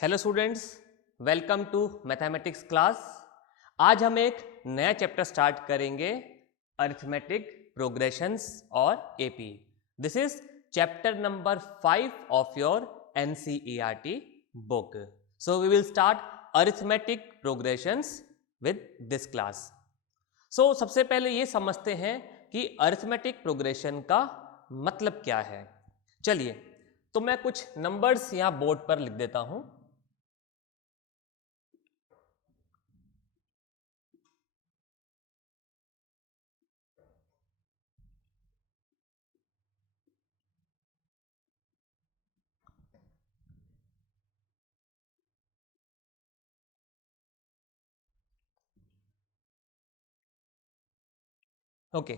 Hello students, welcome to mathematics class. आज हम एक नया चैप्टर स्टार्ट करेंगे, अरिथमेटिक प्रोग्रेशंस और AP. This is chapter number 5 of your NCERT book. So we will start arithmetic progressions with this class. So सबसे पहले ये समझते हैं कि अरिथमेटिक प्रोग्रेशन का मतलब क्या है। चलिए, तो मैं कुछ नंबर्स यहाँ बोर्ड पर लिख देता हूँ। ओके,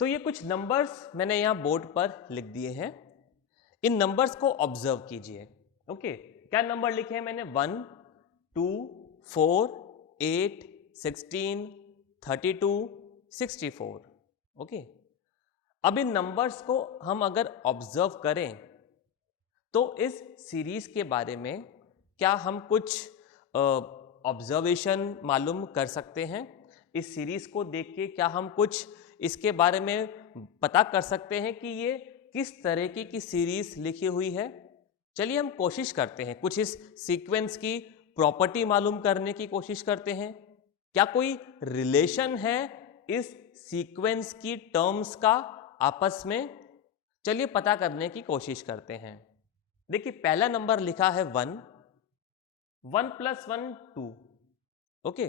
तो ये कुछ नंबर्स मैंने यहाँ बोर्ड पर लिख दिए हैं। इन नंबर्स को ऑब्जर्व कीजिए। ओके, क्या नंबर लिखे हैं मैंने? 1, 2, 4, 8, 16, 32, 64। ओके, अब इन नंबर्स को हम अगर ऑब्जर्व करें तो इस सीरीज के बारे में क्या हम कुछ ऑब्जर्वेशन मालूम कर सकते हैं? इस सीरीज को देख के क्या हम कुछ इसके बारे में पता कर सकते हैं कि ये किस तरीके की सीरीज लिखी हुई है? चलिए हम कोशिश करते हैं, कुछ इस सीक्वेंस की प्रॉपर्टी मालूम करने की कोशिश करते हैं। क्या कोई रिलेशन है इस सीक्वेंस की टर्म्स का आपस में? चलिए पता करने की कोशिश करते हैं। देखिए, पहला नंबर लिखा है 1, 1 + 1 2। ओके,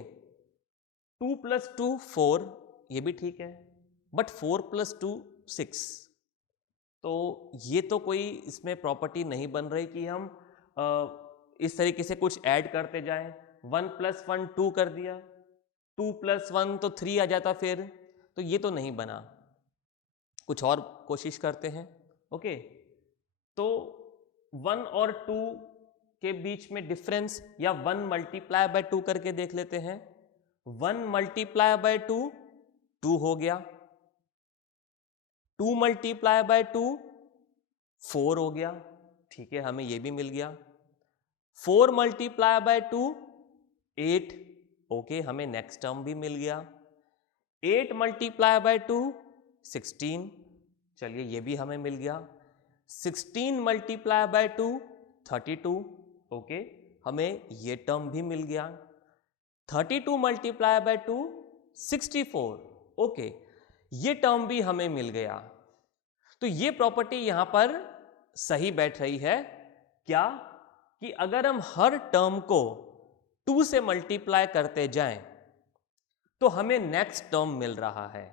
2 + 2 4, ये भी ठीक है, बट 4 + 2 6। तो ये तो कोई इसमें प्रॉपर्टी नहीं बन रही कि हम इस तरीके से कुछ ऐड करते जाएं। 1 + 1 2 कर दिया, 2 + 1 तो 3 आ जाता, फिर तो ये तो नहीं बना। कुछ और कोशिश करते हैं। ओके, तो 1 और 2 के बीच में डिफरेंस, या 1 × 2 करके देख लेते हैं। 1 × 2 2 हो गया, 2 × 2 4 हो गया, ठीक है, हमें ये भी मिल गया। 4 × 2 8, ओके, हमें नेक्स्ट टर्म भी मिल गया। 8 × 2 16, चलिए ये भी हमें मिल गया। 16 × 2 32, ओके, हमें ये टर्म भी मिल गया। 32 × 2 64, ओके, ये टर्म भी हमें मिल गया। तो ये प्रॉपर्टी यहां पर सही बैठ रही है क्या, कि अगर हम हर टर्म को 2 से मल्टीप्लाई करते जाएं तो हमें नेक्स्ट टर्म मिल रहा है।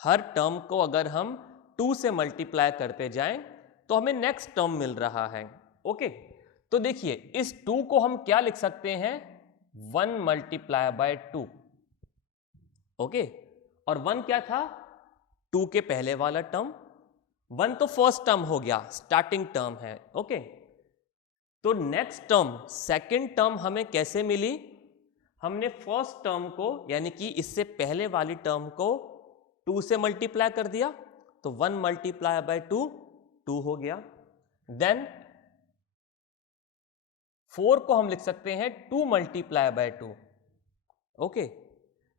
हर टर्म को अगर हम 2 से मल्टीप्लाई करते जाएं तो हमें नेक्स्ट टर्म मिल रहा है। ओके, तो देखिए, इस 2 को हम क्या लिख सकते हैं? 1 × 2। ओके, और 1 क्या था? 2 के पहले वाला टर्म। 1 तो फर्स्ट टर्म हो गया, स्टार्टिंग टर्म है। ओके, तो नेक्स्ट टर्म, सेकंड टर्म हमें कैसे मिली? हमने फर्स्ट टर्म को, यानी कि इससे पहले वाली टर्म को 2 से मल्टीप्लाई कर दिया, तो 1 × 2 2 हो गया। देन 4 को हम लिख सकते हैं 2 × 2। ओके,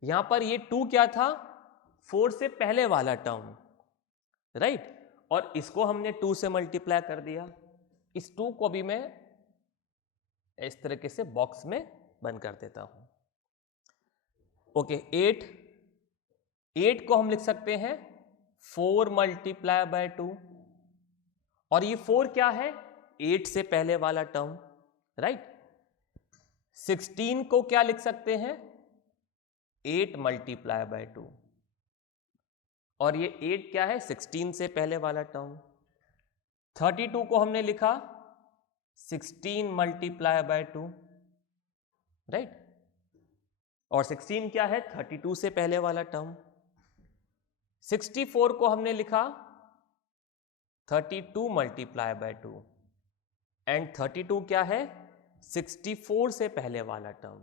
यहां पर ये 2 क्या था? 4 से पहले वाला टर्म, राइट, और इसको हमने 2 से मल्टीप्लाई कर दिया। इस 2 को भी मैं इस तरीके से बॉक्स में बंद कर देता हूं। ओके, 8 को हम लिख सकते हैं 4 × 2, और ये 4 क्या है? 8 से पहले वाला टर्म, राइट। 16 को क्या लिख सकते हैं? 8 × 2, और ये 8 क्या है? 16 से पहले वाला टर्म। 32 को हमने लिखा 16 × 2, राइट, और 16 क्या है? 32 से पहले वाला टर्म। 64 को हमने लिखा 32 × 2, एंड 32 क्या है? 64 से पहले वाला टर्म।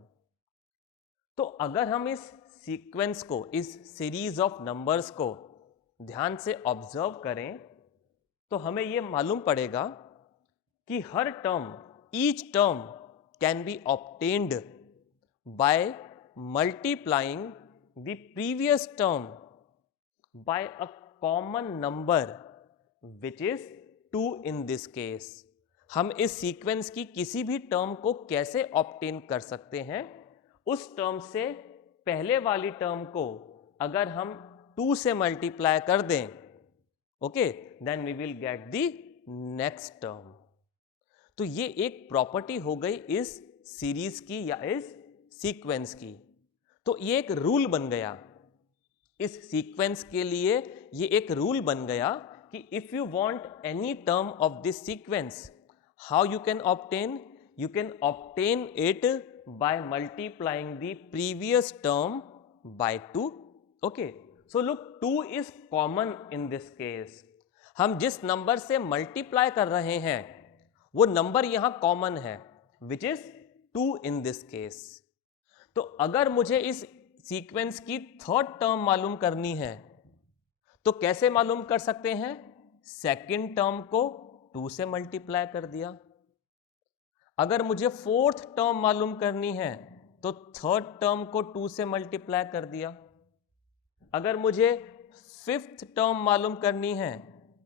तो अगर हम इस सीक्वेंस को, इस सीरीज ऑफ नंबर्स को ध्यान से ऑब्जर्व करें तो हमें यह मालूम पड़ेगा कि हर term each term can be obtained by multiplying the previous term by a common number which is 2 in this case. हम इस सीक्वेंस की किसी भी टर्म को कैसे ऑब्टेन कर सकते हैं? उस टर्म से पहले वाली टर्म को अगर हम 2 से मल्टीप्लाई कर दें, okay, then we will get the next term. तो ये एक प्रॉपर्टी हो गई इस सीरीज की या इस सीक्वेंस की. तो ये एक रूल बन गया इस सीक्वेंस के लिए. ये एक रूल बन गया कि if you want any term of this sequence, how you can obtain? You can obtain it by multiplying the previous term by 2. okay, so look, 2 is common in this case. हम जिस number से multiply कर रहे हैं वो number यहां common है which is 2 in this case. तो अगर मुझे इस सीक्वेंस की थर्ड टर्म मालूम करनी है तो कैसे मालूम कर सकते हैं? सेकंड टर्म को 2 से मल्टीप्लाई कर दिया. अगर मुझे फोर्थ टर्म मालूम करनी है तो थर्ड टर्म को 2 से मल्टीप्लाई कर दिया. अगर मुझे फिफ्थ टर्म मालूम करनी है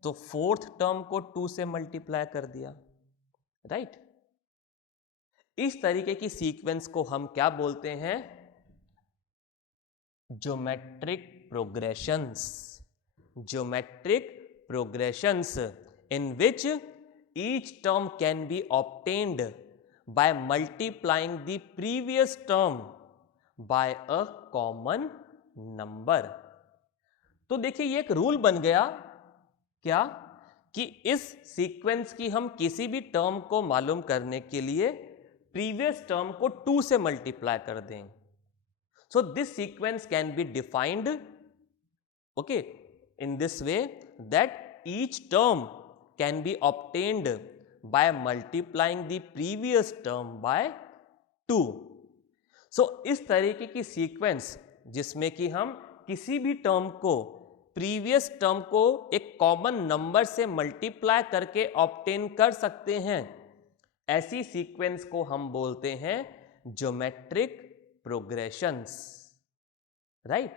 तो फोर्थ टर्म को 2 से मल्टीप्लाई कर दिया. राइट? इस तरीके की सीक्वेंस को हम क्या बोलते हैं? Geometric progressions. Geometric progressions in which each term can be obtained by multiplying the previous term by a common number. तो देखिए ये एक रूल बन गया क्या कि इस सीक्वेंस की हम किसी भी टर्म को मालूम करने के लिए प्रीवियस टर्म को 2 से मल्टीप्लाई कर दें. So this sequence can be defined okay in this way that each term can be obtained by multiplying the previous term by 2. So इस तरीके की सीक्वेंस जिसमें कि हम किसी भी टर्म को प्रीवियस टर्म को एक कॉमन नंबर से मल्टीप्लाई करके ऑब्टेन कर सकते हैं, ऐसी सीक्वेंस को हम बोलते हैं ज्योमेट्रिक प्रोग्रेशंस. राइट?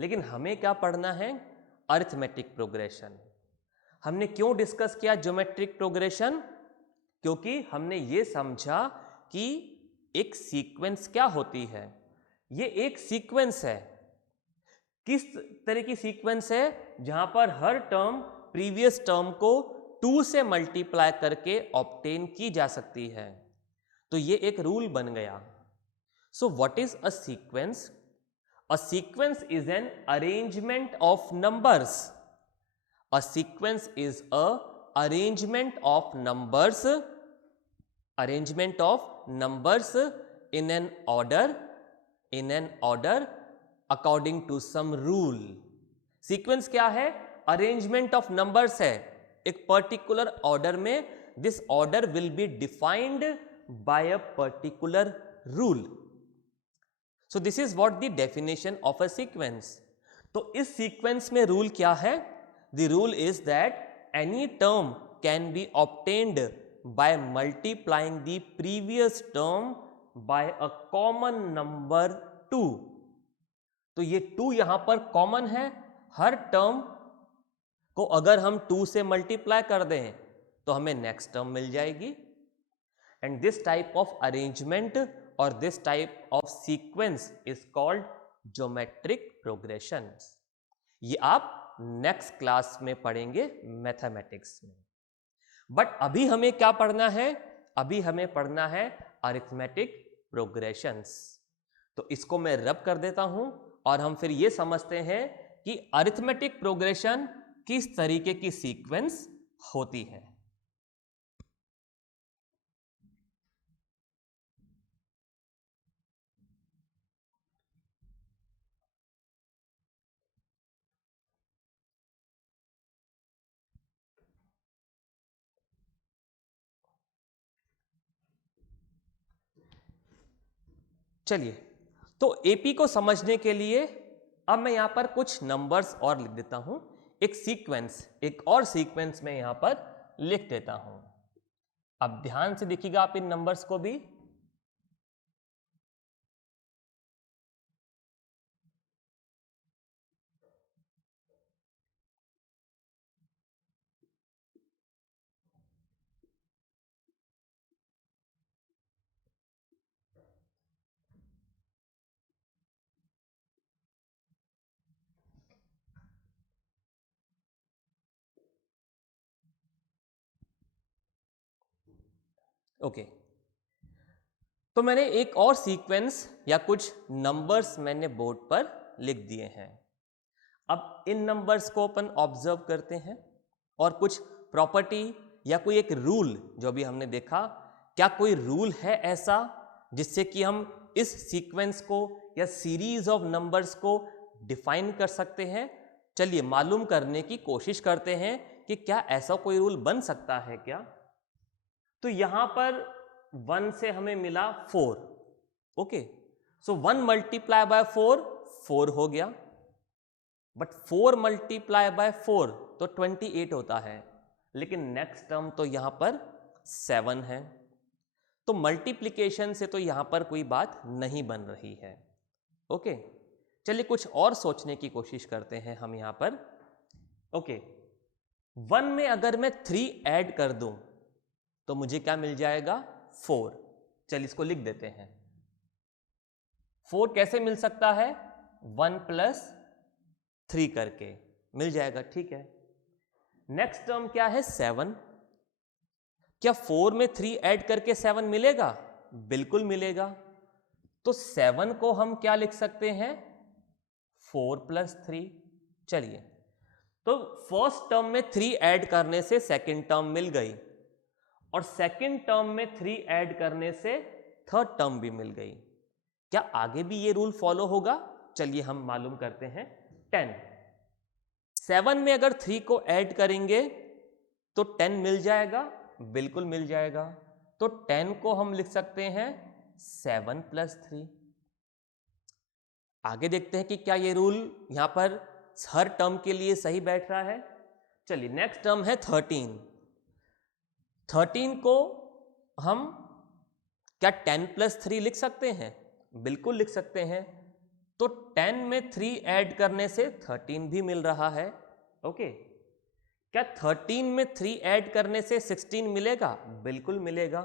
लेकिन हमें क्या पढ़ना है? Arithmetic progression. हमने क्यों डिस्कस किया ज्योमेट्रिक प्रोग्रेशन? क्योंकि हमने ये समझा कि एक सीक्वेंस क्या होती है. ये एक सीक्वेंस है. किस तरह की सीक्वेंस है? जहां पर हर टर्म प्रीवियस टर्म को 2 से मल्टीप्लाई करके ऑब्टेन की जा सकती है. तो ये एक रूल बन गया. So what is a sequence? A sequence is an arrangement of numbers. A sequence is a arrangement of numbers in an order according to some rule. Sequence क्या है? Arrangement of numbers है एक particular order में. This order will be defined by a particular rule. So this is what the definition of a sequence. तो इस sequence में rule क्या है? The rule is that any term can be obtained by multiplying the previous term by a common number 2. तो ये 2 यहां पर common है. हर टर्म को अगर हम 2 से मल्टीप्लाई कर दें तो हमें नेक्स्ट टर्म मिल जाएगी. And this type of arrangement और this type of sequence is called geometric progressions. ये आप नेक्स्ट क्लास में पढ़ेंगे मैथमेटिक्स में. बट अभी हमें क्या पढ़ना है? अभी हमें पढ़ना है अरिथमेटिक प्रोग्रेशंस. तो इसको मैं रब कर देता हूं और हम फिर ये समझते हैं कि अरिथमेटिक प्रोग्रेशन किस तरीके की सीक्वेंस होती है. चलिए, तो एपी को समझने के लिए अब मैं यहां पर कुछ नंबर्स और लिख देता हूं. एक और सीक्वेंस में यहां पर लिख देता हूं. अब ध्यान से देखिएगा आप इन नंबर्स को भी। ओके, तो मैंने एक और सीक्वेंस या कुछ नंबर्स मैंने बोर्ड पर लिख दिए हैं। अब इन नंबर्स को अपन ऑब्जर्व करते हैं और कुछ प्रॉपर्टी या कोई एक रूल जो भी हमने देखा, क्या कोई रूल है ऐसा जिससे कि हम इस सीक्वेंस को या सीरीज ऑफ नंबर्स को डिफाइन कर सकते हैं? चलिए मालूम करने की कोशिश करते हैं कि क्या ऐसा कोई रूल बन सकता है क्या। तो यहां पर 1 से हमें मिला 4। ओके, सो 1 मल्टीप्लाई बाय 4 4 हो गया, बट 4 मल्टीप्लाई बाय 4 तो 28 होता है, लेकिन नेक्स्ट टर्म तो यहां पर 7 है, तो मल्टीप्लिकेशन से तो यहां पर कोई बात नहीं बन रही है। ओके, चलिए कुछ और सोचने की कोशिश करते हैं हम यहां पर। ओके, 1 में अगर मैं 3 ऐड कर दूं तो मुझे क्या मिल जाएगा? 4। चलिए इसको लिख देते हैं। 4 कैसे मिल सकता है? 1 प्लस 3 करके मिल जाएगा, ठीक है। नेक्स्ट टर्म क्या है? 7। क्या 4 में 3 ऐड करके 7 मिलेगा? बिल्कुल मिलेगा। तो 7 को हम क्या लिख सकते हैं? 4 प्लस 3। चलिए, तो फर्स्ट टर्म में 3 ऐड करने से सेकंड टर्म मिल गई, और सेकंड टर्म में 3 ऐड करने से थर्ड टर्म भी मिल गई। क्या आगे भी ये रूल फॉलो होगा? चलिए हम मालूम करते हैं। 10, 7 में अगर 3 को ऐड करेंगे तो 10 मिल जाएगा, बिल्कुल मिल जाएगा। तो 10 को हम लिख सकते हैं 7 प्लस 3। आगे देखते हैं कि क्या ये रूल यहां पर हर टर्म के लिए सही बैठ रहा है। चलिए नेक्स्ट टर्म है 13। 13 को हम क्या 10 प्लस 3 लिख सकते हैं? बिल्कुल लिख सकते हैं। तो 10 में 3 ऐड करने से 13 भी मिल रहा है। ओके, क्या 13 में 3 ऐड करने से 16 मिलेगा? बिल्कुल मिलेगा।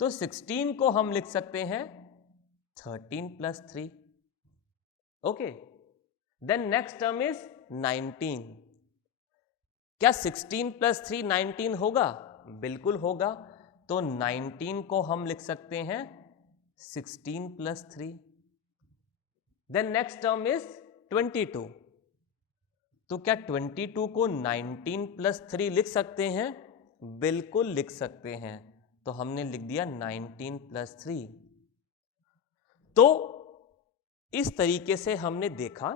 तो 16 को हम लिख सकते हैं 13 plus 3। Okay, then next term is 19। क्या 16 प्लस 3 19 होगा? बिल्कुल होगा। तो 19 को हम लिख सकते हैं 16 plus 3। Then next term is 22। तो क्या 22 को 19 प्लस 3 लिख सकते हैं? बिल्कुल लिख सकते हैं। तो हमने लिख दिया 19 प्लस 3। तो इस तरीके से हमने देखा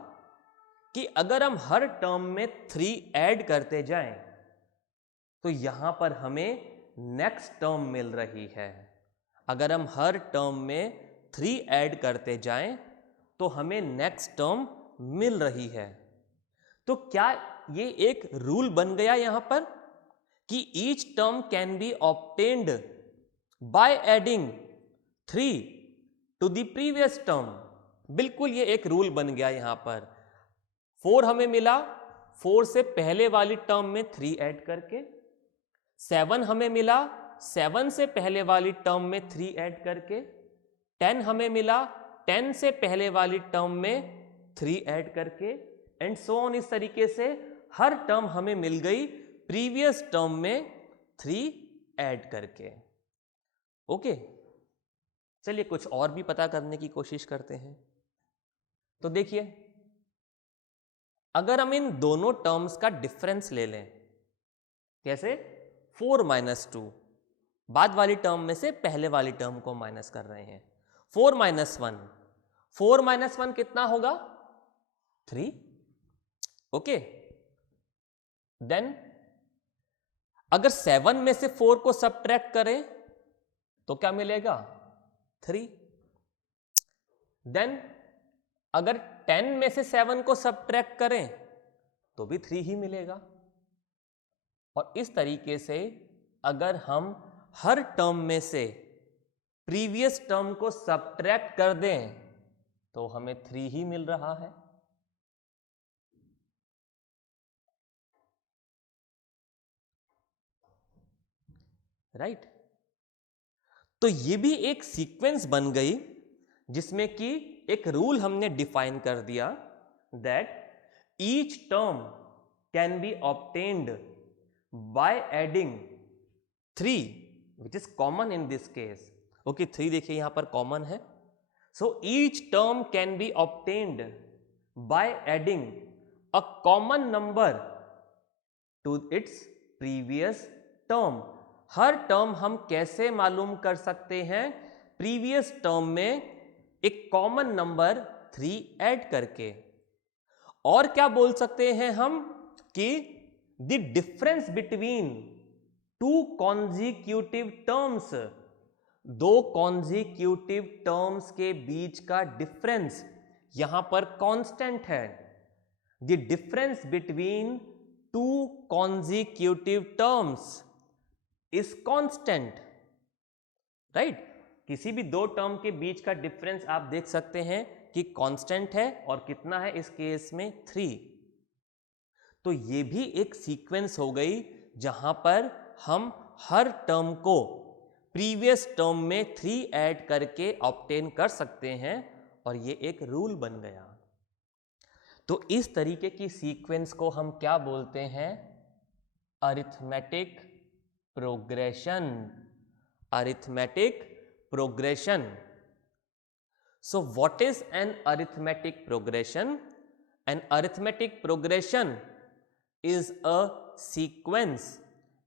कि अगर हम हर टर्म में 3 ऐड करते जाएं तो यहां पर हमें नेक्स्ट टर्म मिल रही है। अगर हम हर टर्म में 3 ऐड करते जाएं तो हमें नेक्स्ट टर्म मिल रही है। तो क्या ये एक रूल बन गया यहां पर कि each term can be obtained by adding 3 to the previous term? बिल्कुल ये एक रूल बन गया यहां पर। 4 हमें मिला, 4 से पहले वाली टर्म में 3 ऐड करके। 7 हमें मिला, 7 से पहले वाली टर्म में 3 ऐड करके। 10 हमें मिला, 10 से पहले वाली टर्म में 3 ऐड करके, एंड सो ऑन। इस तरीके से हर टर्म हमें मिल गई प्रीवियस टर्म में 3 ऐड करके। ओके, चलिए कुछ और भी पता करने की कोशिश करते हैं। तो देखिए, अगर हम इन दोनों टर्म्स का डिफरेंस ले लें, कैसे? 4 माइनस 2, बाद वाली टर्म में से पहले वाली टर्म को माइनस कर रहे हैं। 4 माइनस 1, 4 माइनस 1 कितना होगा? 3। ओके, देन अगर 7 में से 4 को सबट्रैक्ट करें तो क्या मिलेगा? 3। देन अगर 10 में से 7 को सबट्रैक्ट करें तो भी 3 ही मिलेगा। और इस तरीके से अगर हम हर टर्म में से प्रीवियस टर्म को सब्ट्रैक्ट कर दें तो हमें 3 ही मिल रहा है। राइट? तो ये भी एक सीक्वेंस बन गई जिसमें कि एक रूल हमने डिफाइन कर दिया that each term can be obtained by adding 3 which is common in this case. Okay, 3 देखिए यहां पर कॉमन है। So each term can be obtained by adding a common number two its previous term. Her term हम कैसे मालूम कर सकते हैं? प्रीवियस टर्म में एक कॉमन नंबर 3 ऐड करके। और क्या बोल सकते हैं हम कि the difference between two consecutive terms, 2 consecutive terms के बीच का डिफरेंस यहां पर कांस्टेंट है। The difference between 2 consecutive terms is constant. Right? किसी भी 2 टर्म के बीच का डिफरेंस आप देख सकते हैं कि कांस्टेंट है, और कितना है इस केस में? 3। तो ये भी एक सीक्वेंस हो गई जहां पर हम हर टर्म को प्रीवियस टर्म में 3 ऐड करके ऑब्टेन कर सकते हैं, और ये एक रूल बन गया। तो इस तरीके की सीक्वेंस को हम क्या बोलते हैं? Arithmetic progression. Arithmetic progression. So what is an arithmetic progression? An arithmetic progression is a sequence.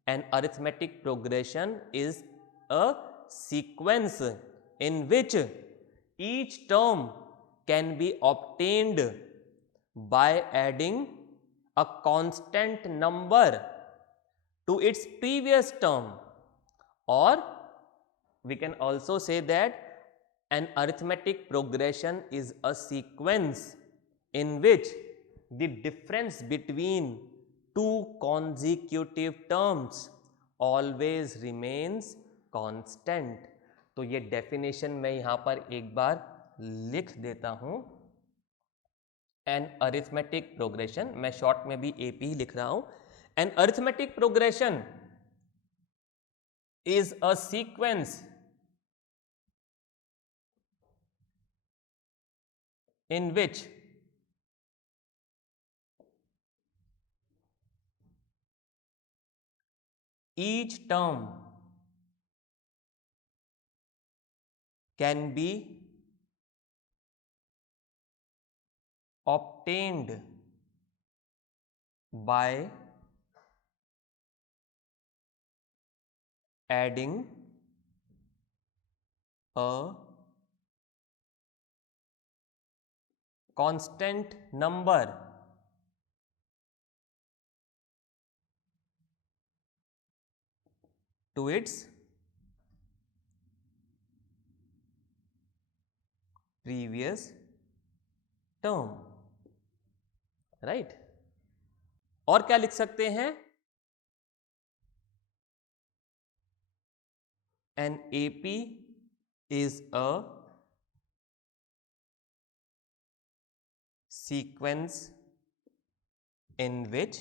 An arithmetic progression is a sequence in which each term can be obtained by adding a constant number to its previous term, or we can also say that an arithmetic progression is a sequence in which the difference between 2 consecutive terms always remains constant. तो ये definition मैं यहाँ पर एक बार लिख देता हूँ। An arithmetic progression, मैं short में भी AP ही लिख रहा हूँ। An arithmetic progression is a sequence in which each term can be obtained by adding a constant number to its previous term. Right? और क्या लिख सकते हैं? An AP is a sequence in which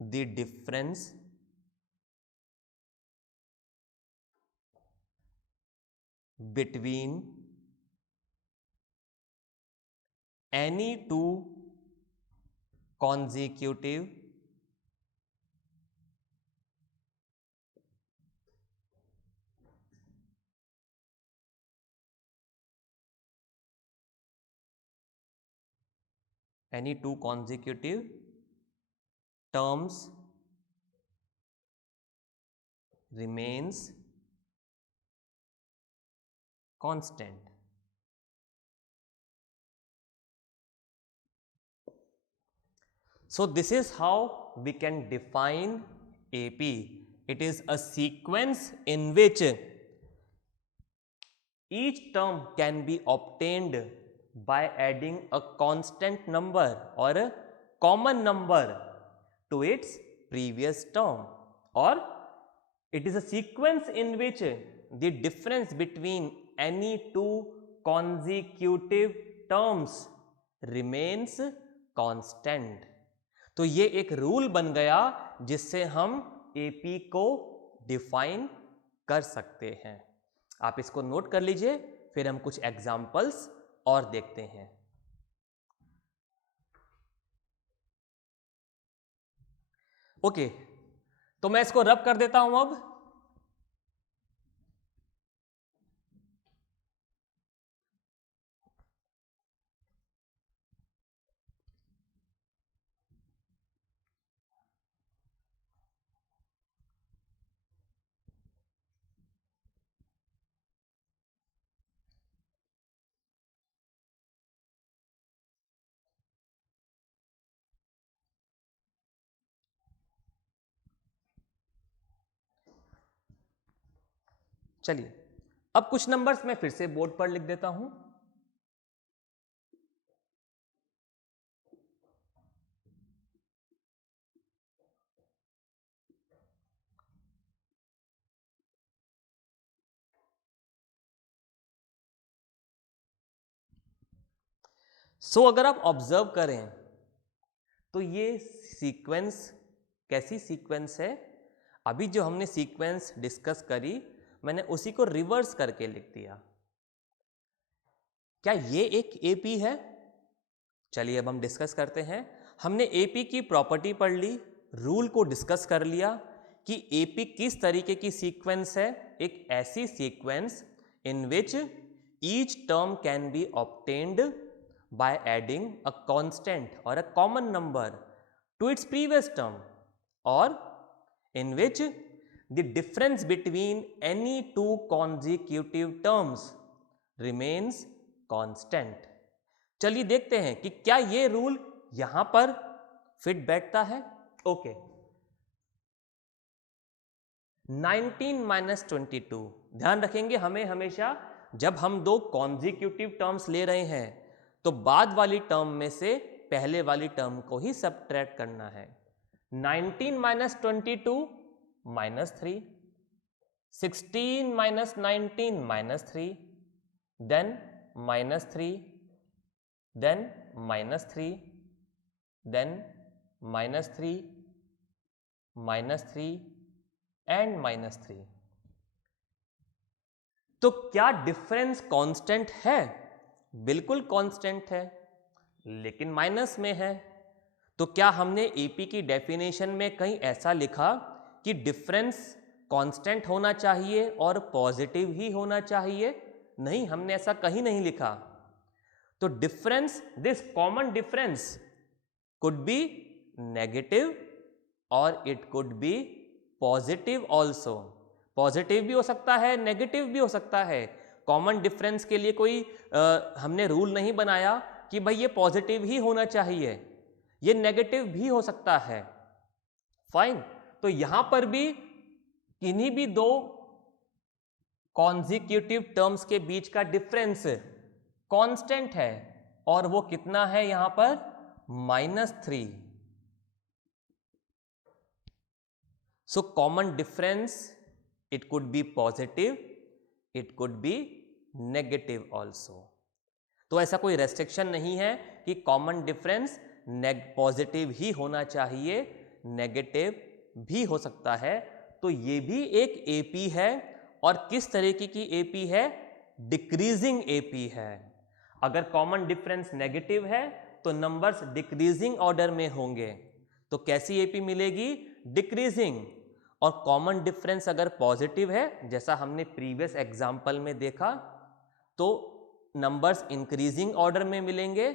the difference between any 2 consecutive terms remains constant. So this is how we can define AP. It is a sequence in which each term can be obtained by adding a constant number or a common number to its previous term, or it is a sequence in which the difference between any two consecutive terms remains constant। तो ये एक rule बन गया जिससे हम AP को define कर सकते हैं। आप इसको नोट कर लीजिए, फिर हम कुछ एग्जाम्पल्स और देखते हैं। ओके, तो मैं इसको रब कर देता हूं अब। चलिए, अब कुछ नंबर्स मैं फिर से बोर्ड पर लिख देता हूं। अगर आप ऑब्जर्व करें तो ये सीक्वेंस कैसी सीक्वेंस है? अभी जो हमने सीक्वेंस डिस्कस करी, मैंने उसी को रिवर्स करके लिख दिया। क्या ये एक AP है? चलिए अब हम डिस्कस करते हैं। हमने AP की प्रॉपर्टी पढ़ ली, रूल को डिस्कस कर लिया कि AP किस तरीके की सीक्वेंस है। एक ऐसी sequence in which each term can be obtained by adding a constant or a common number to its previous term, or in which the difference between any two consecutive terms remains constant। चलिए देखते हैं कि क्या ये rule यहां पर fit बैठता है। ओके, 19 माइनस 22, ध्यान रखेंगे हमें हमेशा जब हम दो कॉन्जिक्यूटिव टर्म्स ले रहे हैं तो बाद वाली टर्म में से पहले वाली टर्म को ही सबट्रैक्ट करना है। 19 minus 22 minus 3, 16 minus 19 minus 3, then minus 3, then minus 3, then minus 3, minus 3 and minus 3। तो क्या डिफरेंस कांस्टेंट है? बिल्कुल कांस्टेंट है, लेकिन माइनस में है। तो क्या हमने AP की डेफिनेशन में कहीं ऐसा लिखा कि डिफरेंस कांस्टेंट होना चाहिए और पॉजिटिव ही होना चाहिए? नहीं, हमने ऐसा कहीं नहीं लिखा। तो difference, this common difference could be negative और it could be positive also. Positive भी हो सकता है, नेगेटिव भी हो सकता है। कॉमन डिफरेंस के लिए कोई हमने रूल नहीं बनाया कि भाई ये पॉजिटिव ही होना चाहिए, ये नेगेटिव भी हो सकता है। फाइन, तो यहां पर भी किन्हीं भी दो कॉन्जिक्यूटिव टर्म्स के बीच का डिफरेंस कांस्टेंट है, और वो कितना है यहां पर? -3। So common difference, it could be positive, it could be negative also. तो ऐसा कोई रेस्ट्रिक्शन नहीं है कि कॉमन डिफरेंस पॉजिटिव ही होना चाहिए, नेगेटिव भी हो सकता है। तो ये भी एक AP है, और किस तरीके की AP है? डिक्रीजिंग AP है। अगर कॉमन डिफरेंस नेगेटिव है तो नंबर्स डिक्रीजिंग ऑर्डर में होंगे। तो कैसी AP मिलेगी? डिक्रीजिंग। और कॉमन डिफरेंस अगर पॉजिटिव है, जैसा हमने प्रीवियस एग्जाम्पल में देखा, तो नंबर्स इंक्रीजिंग ऑर्डर में मिलेंगे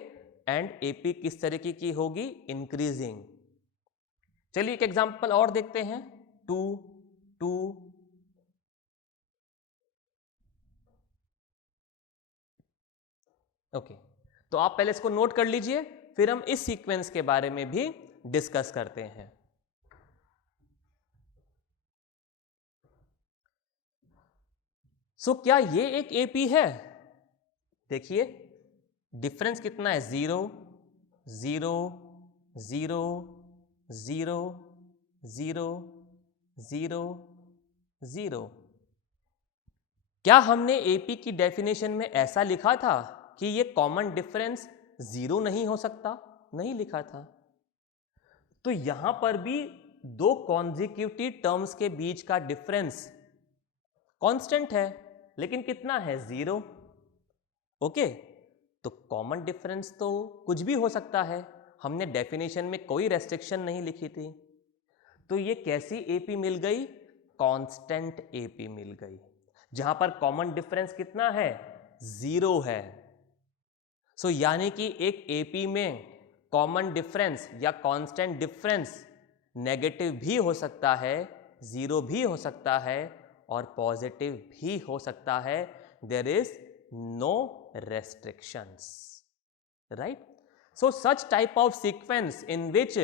एंड AP किस तरीके की होगी? इंक्रीजिंग। चलिए एक एग्जाम्पल और देखते हैं। 2, 2, ओके, तो आप पहले इसको नोट कर लीजिए, फिर हम इस सीक्वेंस के बारे में भी डिस्कस करते हैं। क्या ये एक AP है? देखिए डिफरेंस कितना है? 0, 0, 0 0 0 0 0। क्या हमने एपी की डेफिनेशन में ऐसा लिखा था कि ये कॉमन डिफरेंस 0 नहीं हो सकता? नहीं लिखा था। तो यहां पर भी दो कॉन्जिक्यूटिव टर्म्स के बीच का डिफरेंस कांस्टेंट है, लेकिन कितना है? 0। ओके, तो कॉमन डिफरेंस तो कुछ भी हो सकता है, हमने डेफिनेशन में कोई रेस्ट्रिक्शन नहीं लिखी थी। तो ये कैसी एपी मिल गई? कांस्टेंट एपी मिल गई, जहां पर कॉमन डिफरेंस कितना है? 0 है। सो यानी कि एक एपी में कॉमन डिफरेंस या कांस्टेंट डिफरेंस नेगेटिव भी हो सकता है, 0 भी हो सकता है और पॉजिटिव भी हो सकता है। There is no restrictions, right? So such type of sequence in which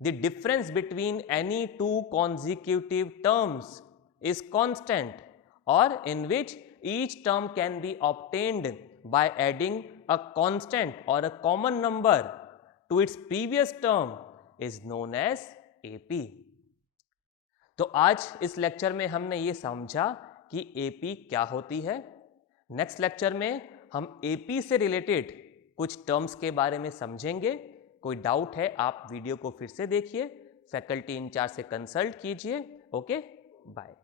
the difference between any two consecutive terms is constant, or in which each term can be obtained by adding a constant or a common number to its previous term, is known as AP. तो आज इस lecture में हमने ये समझा कि AP क्या होती है। नेक्स्ट लेक्चर में हम एपी से रिलेटेड कुछ टर्म्स के बारे में समझेंगे। कोई डाउट है आप वीडियो को फिर से देखिए, फैकल्टी इंचार्ज से कंसल्ट कीजिए। Okay, bye.